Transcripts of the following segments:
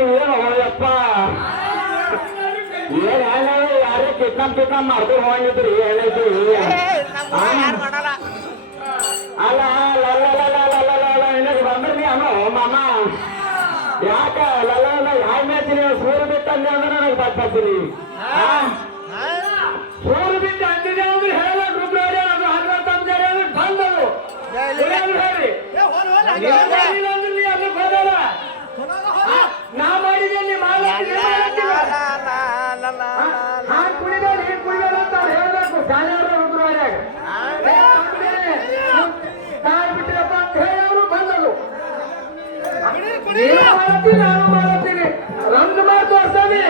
ಏನ್ ಹೇಳ? ಯಾರೇ ಕಿಡ್ನಾಪ್ ಕಿಡ್ನಾಪ್ ಮಾಡ್ಕೊಂಡು ಹೋಗಿದ್ರಿ ಹೇಳಿದ್ರಿ ಅಲ್ಲ ಬಂದ್ರಿ ಅನ್ನೋ ಮಾಮ. ಯಾಕ? ಲಲ್ಲ ಯಾವ ಮೇತೀನಿ ಸೂರು ಬಿಟ್ಟಂದೆ ಅಂದ್ರೆ ನನಗೆ ತಪ್ಪಾಗ್ತೀನಿ ಸೂರು ಬಿಟ್ಟು ಅಂದಿದೆ ಅಂದ್ರೆ ಹೇಳ ರುದ್ರವ್ರೆ ಅದು ಹಗ್ಗ ತಂದರೆ ಅಂದ್ರೆ ಬಂದವು ಏನ್ ಹೇಳಿ? ನೀನ್ ಮಾಡಿಲ್ಲ ಅಂದ್ರೆ ನೀ ಅದಕ್ಕೆ ಹೋಗಲ್ಲ ಬಿಟ್ಟಿರಪ್ಪ ಅಂತ ಹೇಳಿ ಅವರು ಬಂದರು. ನೀನು ಮಾಡತ್ತಿ ನಾನು ಮಾಡತ್ತೀನಿ ರಂಗ ಮಾತು ಅರ್ಸವಿ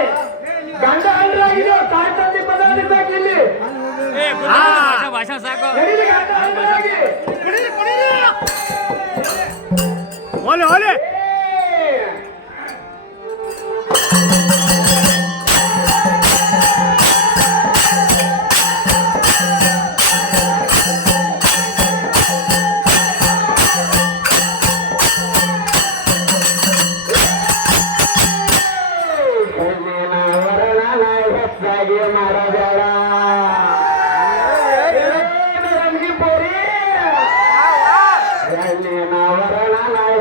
ಗಂಡ ಹಂಡ್ರಾಗಿದೆ ತಾಯಿ ತಂದೆ ಪದಾರ್ಥ ಇಲ್ಲಿ. ಭಾಷಣ ಸಾಕು. ಗಂಡ ಹೆಚ್ಚಾಗಿ ಮಾಡಬೇಡ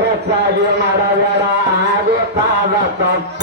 ಹೆಚ್ಚಾಗಿ ಮಾಡಬೇಡ ಆಗುತ್ತಾದ ತಪ್ಪ